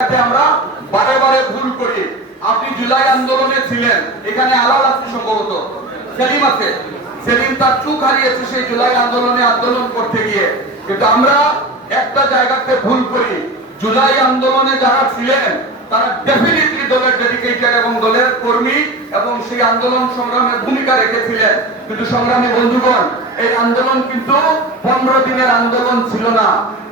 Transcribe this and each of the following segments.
আমরা বারে বারে ভুল করি। আপনি জুলাই আন্দোলনে ছিলেন, এখানে আলাল আছে, সম্ভবত সেলিম আছে, সেলিম তার চোখ হারিয়েছে সেই জুলাই আন্দোলনে আন্দোলন করতে গিয়ে। কিন্তু আমরা একটা জায়গাতে ভুল করি, জুলাই আন্দোলনে যারা ছিলেন তারা ডেফিনেটলি দলের ডেডিকেটেড এবং দলের কর্মী এবং সেই আন্দোলন সংগ্রামে ভূমিকা রেখেছিলেন। কিন্তু সংগ্রামী বন্ধুগণ, এই আন্দোলন কিন্তু 15 দিনের আন্দোলন ছিল না।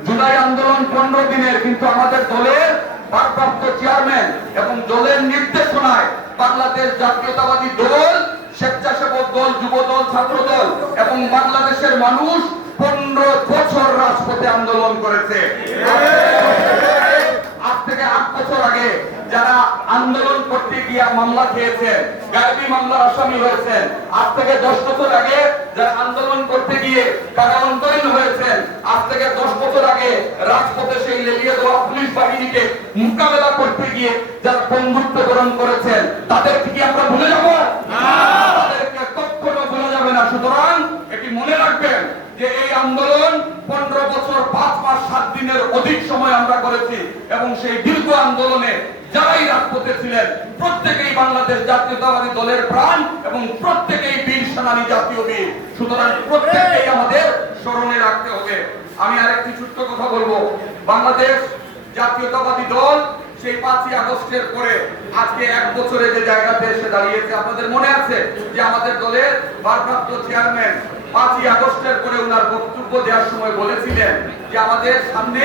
জুলাই আন্দোলন 15 দিনের, কিন্তু আমাদের দলের ভারপ্রাপ্ত চেয়ারম্যান এবং দলের নির্দেশনায় বাংলাদেশ জাতীয়তাবাদী দল, স্বেচ্ছাসেবক দল, যুব দল, ছাত্র দল এবং বাংলাদেশের মানুষ 15 বছর রাজপথে আন্দোলন করেছে। আজ থেকে 8 বছর আগে যারা আন্দোলন করতে গিয়ে মামলা খেয়েছেন, গায়েবী মামলার আসামি হয়েছেন, আজ থেকে 10 বছর আগে যারা আন্দোলন করতে গিয়ে কারান্তরীণ হয়েছেন, আজ থেকে 10 বছর আগে রাজপথে সেই লেলিয়ে দেওয়া পুলিশ বাহিনীকে মোকাবেলা করতে গিয়ে যারা বন্ধুত্বকরণ করেছেন, তাদেরকে কি আমরা ভুলে যাব? তাদেরকে কখনো ভুলে যাবে না। সুতরাং এটি মনে রাখবেন যে এই আন্দোলন 15 বছর 5 মাস 7 দিনের অধিক সময় আমরা করেছি এবং সেই দীর্ঘ আন্দোলনে যারাই রাজপথে ছিলেন প্রত্যেকেই বাংলাদেশ জাতীয়তাবাদী দলের প্রাণ এবং প্রত্যেকেই বীর সেনানী, জাতীয় বীর। সুতরাং প্রত্যেককেই আমাদের স্মরণে রাখতে হবে। আমি আরেকটি ছোট্ট কথা বলবো, বাংলাদেশ জাতীয়তাবাদী দল সেই 5ই আগস্টের পরে আজকে 1 বছরে যে জায়গাতে এসে দাঁড়িয়েছে, আপনাদের মনে আছে যে আমাদের দলের ভারপ্রাপ্ত চেয়ারম্যান 5ই আগস্টের পরে ওনার বক্তব্য দেওয়ার সময় বলেছিলেন যে আমাদের সামনে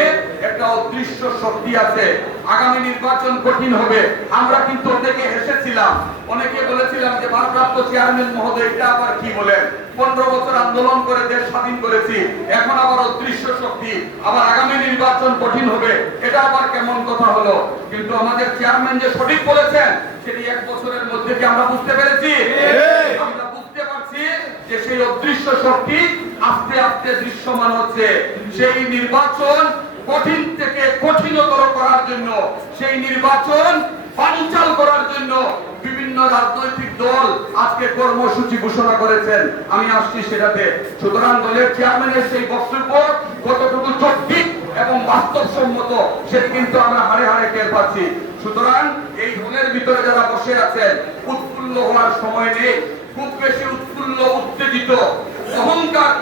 একটা অদৃশ্য শক্তি আছে, আগামী নির্বাচন কঠিন হবে। আমরা কিন্তু অনেকে হেসেছিলাম, অনেকে বলেছিলাম যে ভারপ্রাপ্ত চেয়ারম্যান মহোদয় এটা আবার কি বলেন, 15 বছর আন্দোলন করে দেশ স্বাধীন করেছি, এখন আবার অদৃশ্য শক্তি, আবার আগামী নির্বাচন কঠিন হবে, এটা আবার কেমন কথা হলো? কিন্তু আমাদের চেয়ারম্যান যে সঠিক বলেছেন সেটি 1 বছরের মধ্যে কি আমরা বুঝতে পেরেছি? আমরা বুঝতে পারছি যে সেই অদৃশ্য শক্তি আস্তে আস্তে দৃশ্যমান হচ্ছে। সেই নির্বাচন কঠিন থেকে কঠিনতর করার জন্য, সেই নির্বাচন বানচাল করার জন্য বিভিন্ন রাজনৈতিক দল আজকে কর্মসূচি ঘোষণা করেছেন। আমি আসছি সেটাতে। সুতরাং দলের চেয়ারম্যানের সেই বক্তব্য কতটুকু যৌক্তিক এবং বাস্তবসম্মত সেটি কিন্তু আমরা হাড়ে হাড়ে টের পাচ্ছি। সুতরাং এই দলের ভিতরে যারা বসে আছেন, উৎফুল্ল হওয়ার সময় নেই। খুব বেশি উৎফুল্ল, উত্তেজিত, অহংকার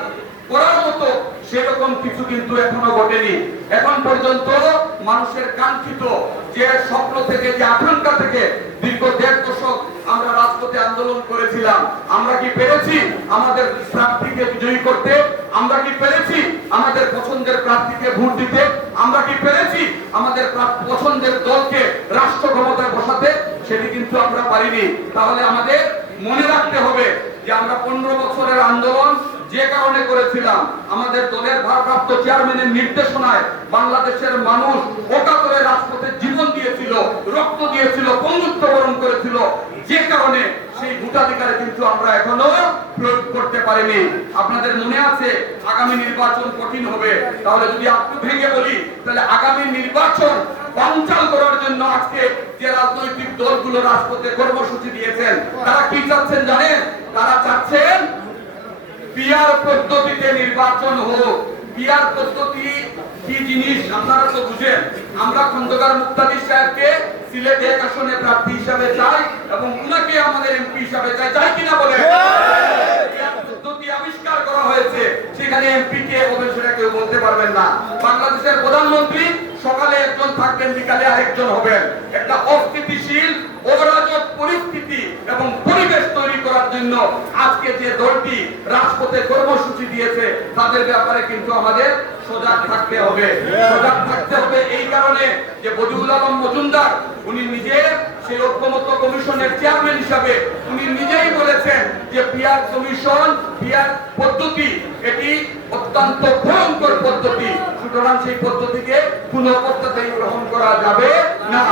করার মতো সেরকম কিছু কিন্তু এখনো ঘটেনি। এখন পর্যন্ত মানুষের কাঙ্ক্ষিত যে স্বপ্ন থেকে, যে আকাঙ্ক্ষা থেকে দীর্ঘ 1.5 দশক আমরা রাজপথে আন্দোলন করেছিলাম, আমরা কি পেরেছি আমাদের প্রার্থীকে বিজয়ী করতে? আমরা কি পেরেছি আমাদের পছন্দের প্রার্থীকে ভোট দিতে? আমরা কি পেরেছি আমাদের পছন্দের দলকে রাষ্ট্র ক্ষমতায় বসাতে? সেটি কিন্তু আমরা পারিনি। তাহলে আমাদের মনে রাখতে হবে যে আমরা 15 বছরের আন্দোলন যে কারণে করেছিলাম, আমাদের দলের ভারপ্রাপ্ত চেয়ারম্যানের নির্দেশনায় বাংলাদেশের মানুষ ওকাতরে রাজপথে জীবন দিয়েছিল, রক্ত দিয়েছিল, বন্ধুত্ব বরণ করেছিল, যে কারণে সেই ভোটাধিকারে কিন্তু আমরা এখনো প্রয়োগ করতে পারিনি। আপনাদের মনে আছে আগামী নির্বাচন কঠিন হবে। তাহলে যদি একটু ভেঙে বলি, তাহলে আগামী নির্বাচন বানচাল করার জন্য আজকে যে রাজনৈতিক দলগুলো রাজপথে কর্মসূচি দিয়েছেন, তারা কি চাচ্ছেন জানেন? তারা চাচ্ছেন পিআর পদ্ধতিতে নির্বাচন হোক। পিআর পদ্ধতি কি জিনিস আপনারা তো বুঝেন। আমরা খন্দকার মুক্তাদির সাহেবকে সিলেট 1 আসনে প্রার্থী হিসাবে চাই এবং উনাকে আমাদের এমপি হিসাবে চাই, চাই কিনা বলে? পিআর পদ্ধতি আবিষ্কার করা হয়েছে, সেখানে এমপি কে হবে সেটা কেউ বলতে পারবেন না। বাংলাদেশের প্রধানমন্ত্রী সকালে একজন থাকবেন, বিকালে আরেকজন হবেন। একটা অস্থিতিশীল অরাজক পরিস্থিতি এবং পরিবেশ তৈরি করার জন্য আজকে যে দলটি রাজপথে কর্মসূচি দিয়েছে, তাদের ব্যাপারে কিন্তু আমাদের সজাগ থাকতে হবে। সজাগ থাকতে হবে এই কারণে যে বদিউল আলম মজুমদার উনি নিজে সেই ঐক্যমত্য কমিশনের চেয়ারম্যান হিসাবে উনি নিজেই বলেছেন যে পিআর কমিশন, পিআর পদ্ধতি এটি অত্যন্ত ভয়ঙ্কর পদ্ধতি। সুতরাং সেই পদ্ধতিকে কোনো অবস্থাতেই গ্রহণ করা যাবে না।